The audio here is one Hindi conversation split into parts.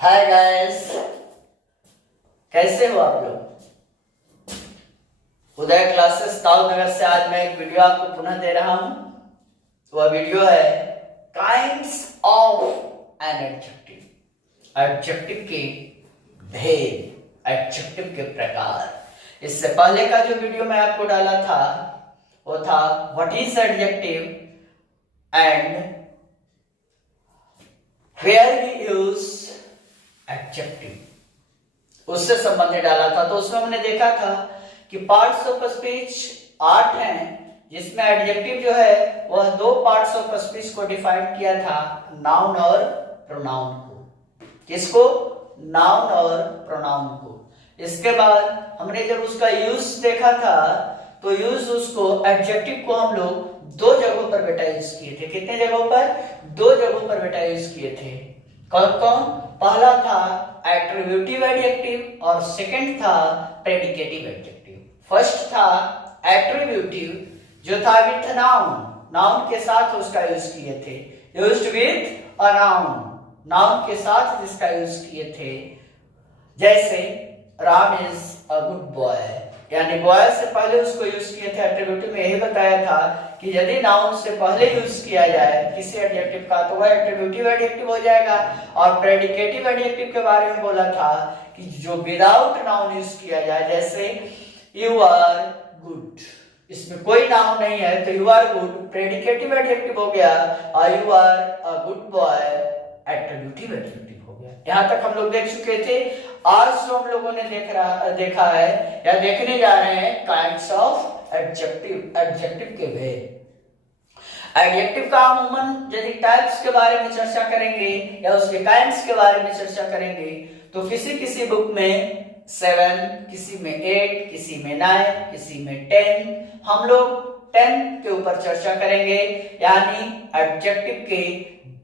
हाय गाइस, कैसे हो आप लोग। उदय क्लासेस दाऊदनगर से आज मैं एक वीडियो आपको पुनः दे रहा हूं। वह वीडियो है kinds of an adjective. Adjective के भेद, एडजेक्टिव के प्रकार। इससे पहले का जो वीडियो मैं आपको डाला था वो था what is adjective and where we use adjective, उससे संबंधित डाला था। तो उसमें हमने देखा था कि पार्ट्स ऑफ स्पीच 8 हैं, जिसमें एडजेक्टिव जो है वह 2 पार्ट्स ऑफ स्पीच को डिफाइन किया था, नाउन और प्रोनाउन को। किसको? नाउन और प्रोनाउन को। इसके बाद हमने जब उसका यूज देखा था तो यूज उसको एडजेक्टिव को हम लोग 2 जगहों पर बेटा यूज किए थे। कितने जगहों पर? 2 जगहों पर बेटा यूज किए थे। कौन कौन? पहला था एट्रीब्यूटिव एडजेक्टिव और सेकंड था प्रेडिकेटिव एडजेक्टिव। फर्स्ट था एट्रीब्यूटिव, जो था विथ नाउन, नाउन के साथ उसका यूज किए थे। Used with a noun, noun के साथ इसका यूज किए थे। जैसे Ram is a good boy, यानी बॉय से पहले उसको यूज किए थे। एट्रीब्यूटिव में यही बताया था कि यदि नाउन से पहले यूज किया जाए किसी एडजेक्टिव का तो वह एट्रीब्यूटिव एडजेक्टिव हो जाएगा। और प्रेडिकेटिव एडजेक्टिव के बारे में बोला था कि जो विदाउट नाउन यूज किया जाए, जैसे यू आर गुड, इसमें कोई नाउन नहीं है तो you are good predicative adjective हो गया, और you are a good boy attributive adjective हो गया। यहां तक हम लोग देख चुके थे। आज जो हम लोगों ने देखा है या देखने जा रहे हैं काइंड्स ऑफ एडजेक्टिव, एडजेक्टिव के भेद। एडजेक्टिव का अमूमन यदि टाइप्स के बारे में चर्चा करेंगे या उसके काइंड्स के बारे में चर्चा करेंगे तो किसी किसी बुक में 7, किसी में 8, किसी में 9, किसी में 10, हम लोग 10 के ऊपर चर्चा करेंगे। यानी एडजेक्टिव के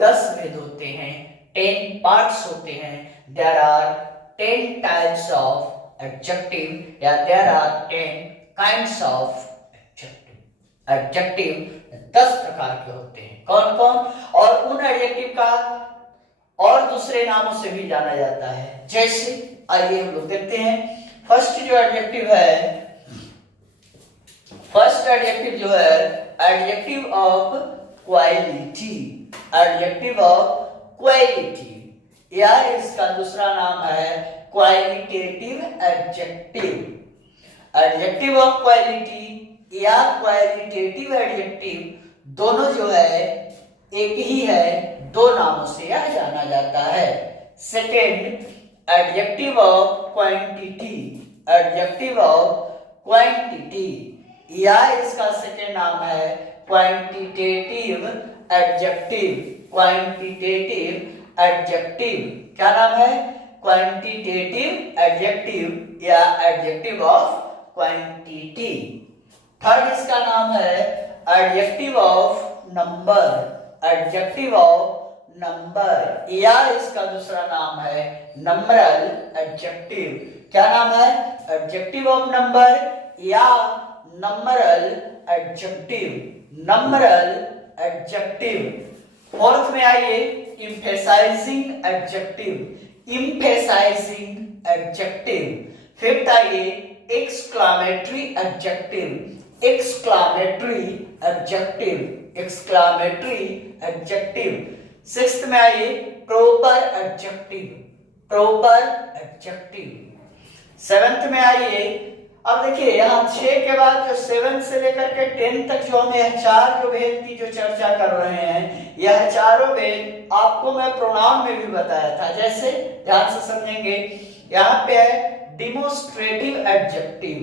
10 भेद होते हैं, 10 पार्ट्स होते हैं। There are 10 types of adjective या there are 10 kinds of adjective. Adjective 10 प्रकार के होते हैं। कौन कौन? और उन एडजेक्टिव का और दूसरे नामों से भी जाना जाता है। जैसे आइए हम लोग देखते हैं। फर्स्ट जो एडजेक्टिव है, फर्स्ट एडजेक्टिव जो है adjective of quality, adjective of quality, या इसका दूसरा नाम है qualitative adjective. Adjective of quality या क्वालिटेटिव एडजेक्टिव दोनों जो है एक ही है, 2 नामों से यह जाना जाता है। Second adjective of quantity, adjective of quantity, या इसका सेकंड नाम है क्वांटिटेटिव एडजेक्टिव। क्वांटिटेटिव एडजेक्टिव क्या नाम है? क्वांटिटेटिव एडजेक्टिव या एडजेक्टिव ऑफ क्वांटिटी। थर्ड इसका नाम है adjective of number, adjective of number, या इसका दूसरा नाम है नंबरल एडजेक्टिव। क्या नाम है? एडजेक्टिव ऑफ नंबर या numeral adjective, numeral adjective. Fourth में आइए emphasizing adjective, emphasizing adjective। Fifth आइए exclamatory adjective, exclamatory adjective, exclamatory adjective। Sixth में आइए proper adjective, proper adjective। Seventh में आइए, अब देखिए यहाँ 6 के बाद जो 7 से लेकर के 10 तक जो हमें 4 जो भेद की जो चर्चा कर रहे हैं, यह चारों भेद आपको मैं प्रोनाउन में भी बताया था। जैसे ध्यान से समझेंगे, यहाँ पे है डिमोस्ट्रेटिव एडजेक्टिव,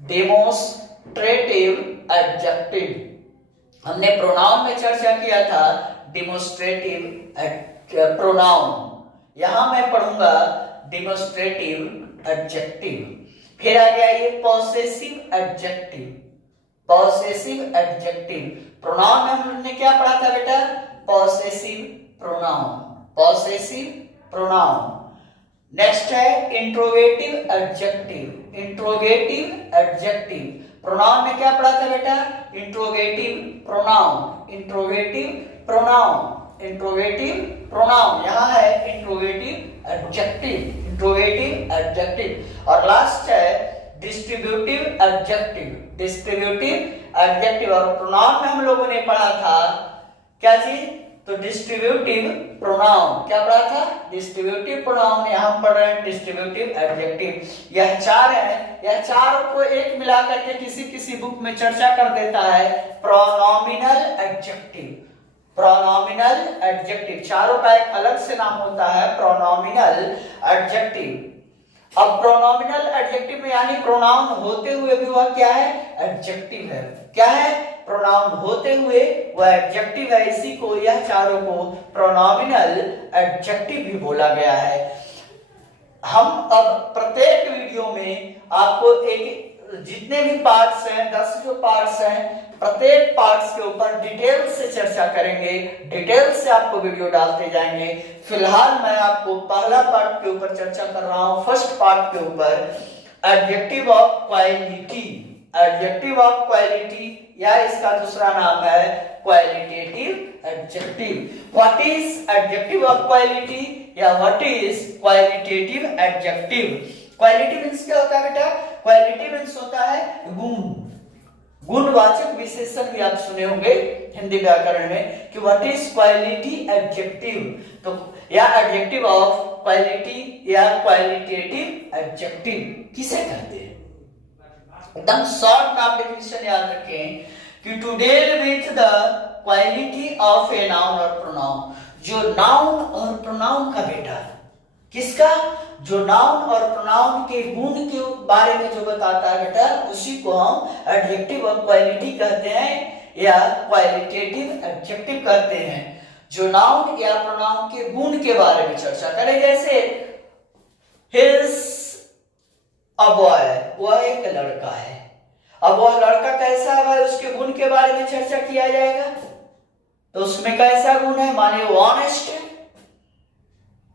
डिमोस्ट्रेटिव एडजेक्टिव। हमने प्रोनाउन में चर्चा किया था डिमोस्ट्रेटिव प्रोनाउन, यहां मैं पढ़ूंगा डिमोस्ट्रेटिव एडजेक्टिव। फिर आ गया ये possessive adjective, possessive adjective. Pronoun में हमने क्या पढ़ा था बेटा? Possessive pronoun, possessive pronoun. Next है interrogative adjective, interrogative adjective. Pronoun में क्या पढ़ा था बेटा? Interrogative pronoun, interrogative pronoun, interrogative pronoun, यहाँ है इंट्रोगेटिव एडजेक्टिव, इंट्रोगेटिव एडजेक्टिव। और लास्ट है डिस्ट्रीब्यूटिव एडजेक्टिव, डिस्ट्रीब्यूटिव एडजेक्टिव। और प्रोनाउन में हम लोगों ने पढ़ा था क्या चीज, तो डिस्ट्रीब्यूटिव प्रोनाउन। क्या पढ़ा था, डिस्ट्रीब्यूटिव प्रोनाउन। यहाँ हम पढ़ रहे हैं डिस्ट्रीब्यूटिव एडजेक्टिव। यह चार है, यह चार को एक मिलाकर के किसी किसी बुक में चर्चा कर देता है प्रोनोमिनल एडजेक्टिव, प्रोनोमिनल एडजेक्टिव। चारों का एक अलग से नाम होता है प्रोनोमिनल एडजेक्टिव। अब प्रोनोमिनल एडजेक्टिव में यानी प्रोनाउन होते हुए भी वह क्या है, एडजेक्टिव है। क्या है, प्रोनाउन होते हुए वह एडजेक्टिव है। इसी को, यह चारों को प्रोनोमिनल एडजेक्टिव भी बोला गया है। हम अब प्रत्येक वीडियो में आपको एक, जितने भी पार्ट्स हैं, 10 जो पार्ट्स हैं, प्रत्येक पार्ट्स के ऊपर डिटेल से चर्चा करेंगे, डिटेल से आपको वीडियो डालते जाएंगे। फिलहाल मैं आपको पहला पार्ट के ऊपर चर्चा कर रहा हूं, फर्स्ट पार्ट के ऊपर, adjective of quality, adjective of quality, या इसका दूसरा नाम है qualitative adjective. What is adjective of quality या what is qualitative adjective. Quality means क्या होता है बेटा, क्वालिटी मींस होता है गुण, गुणवाचक विशेषण भी आप सुने होंगे हिंदी व्याकरण में कि व्हाट इज क्वालिटी एडजेक्टिव। तो या एडजेक्टिव ऑफ क्वालिटी या क्वालिटेटिव एडजेक्टिव किसे कहते हैं, एकदम शॉर्ट में आप डेफिनेशन याद रखें कि to deal with the quality of a noun और प्रोनाउन। जो नाउन और प्रोनाउन का बेटा, किसका, जो नाउन और प्रोनाउन के गुण के बारे में जो बताता है बेटा, उसी को हम एडजेक्टिव ऑफ क्वालिटी कहते हैं या क्वालिटेटिव एडजेक्टिव कहते हैं। जो नाउन या प्रोनाउन के गुण के बारे में चर्चा करें, जैसे हिज अ बॉय, वह एक लड़का है। अब वह लड़का कैसा है भाई, उसके गुण के बारे में चर्चा किया जाएगा। तो उसमें कैसा गुण है, माने वो ऑनेस्ट है,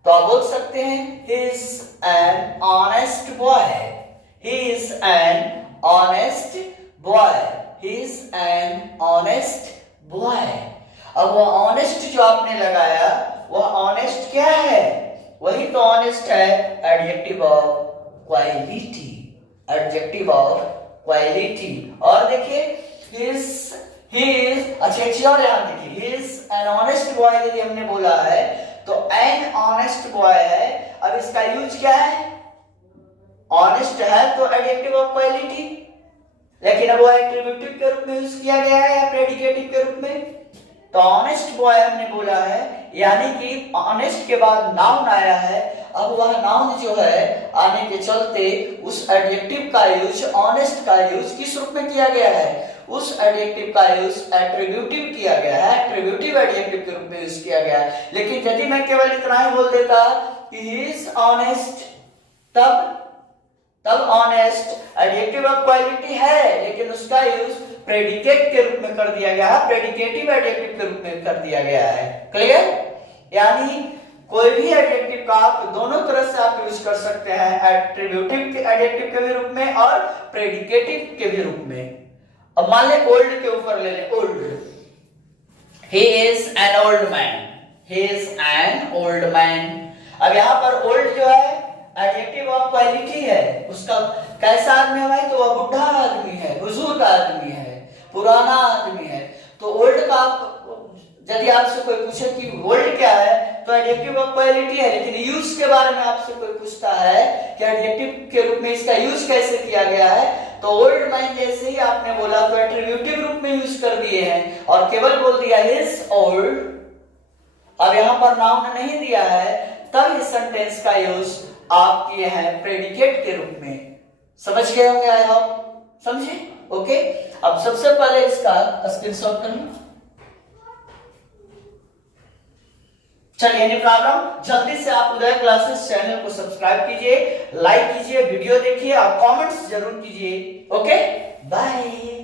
तो आप बोल सकते हैं he is an honest boy, he is an honest boy, he is an honest boy। अब वो ऑनेस्ट जो आपने लगाया, वह ऑनेस्ट क्या है, वही तो ऑनेस्ट है adjective of quality, adjective of quality. और देखिए he is अच्छा एक चीज और ध्यान देखिए, he is an honest boy यदि हमने बोला है तो एन ऑनेस्ट बॉय है। अब इसका यूज क्या है, ऑनेस्ट है तो एडजेक्टिव ऑफ क्वालिटी, लेकिन अब वो एट्रिब्यूटिव के रूप में यूज किया गया है या प्रेडिकेटिव के रूप में। तो ऑनेस्ट बॉय हमने बोला है, यानी कि ऑनेस्ट के बाद नाउन आया है। अब वह नाउन जो है आने के चलते उस एडजेक्टिव का यूज, ऑनेस्ट का यूज किस रूप में किया गया है, उस एडजेक्टिव का यूज एट्रिब्यूटिव किया गया है, एट्रिब्यूटिव एडजेक्टिव के रूप में यूज किया गया है। लेकिन यदि मैं केवल इतना ही बोल देता कि ही इज ऑनेस्ट, तब ऑनेस्ट एडजेक्टिव ऑफ क्वालिटी है, लेकिन उसका यूज प्रेडिकेट के रूप में कर दिया गया है, प्रेडिकेटिव एडजेक्टिव के रूप में कर दिया गया है। क्लियर, यानी कोई भी एडजेक्टिव का आप दोनों तरह से आप यूज कर सकते हैं, एट्रिब्यूटिव के एडजेक्टिव के भी रूप में और प्रेडिकेटिव के भी रूप में। अब मान ले ओल्ड के ऊपर ले ले, old, he is an old man, he is an old man। अब यहाँ पर ओल्ड जो है एडजेक्टिव ऑफ क्वालिटी है, उसका कैसा आदमी है भाई, तो वह बुढ़ा आदमी है, बुजुर्ग आदमी है, पुराना आदमी है। तो ओल्ड का यदि आपसे कोई पूछे कि ओल्ड क्या है, तो एडजेक्टिव ऑफ क्वालिटी है। लेकिन यूज के बारे में आपसे कोई पूछता है कि एडजेक्टिव के रूप में इसका यूज कैसे किया गया है, तो ओल्ड मैन जैसे ही आपने बोला तो एट्रिब्यूटिव रूप में यूज कर दिए हैं और केवल बोल दिया इज ओल्ड। अब यहां पर नाउन नहीं दिया है, तब इस सेंटेंस का यूज आप किए हैं प्रेडिकेट के रूप में। समझ गए होंगे, आई होप समझे। ओके, अब सबसे पहले इसका स्क्रीनशॉट कर लो। चलिए नो प्रॉब्लम, जल्दी से आप उदय क्लासेस चैनल को सब्सक्राइब कीजिए, लाइक कीजिए, वीडियो देखिए और कमेंट्स जरूर कीजिए। Okay, bye.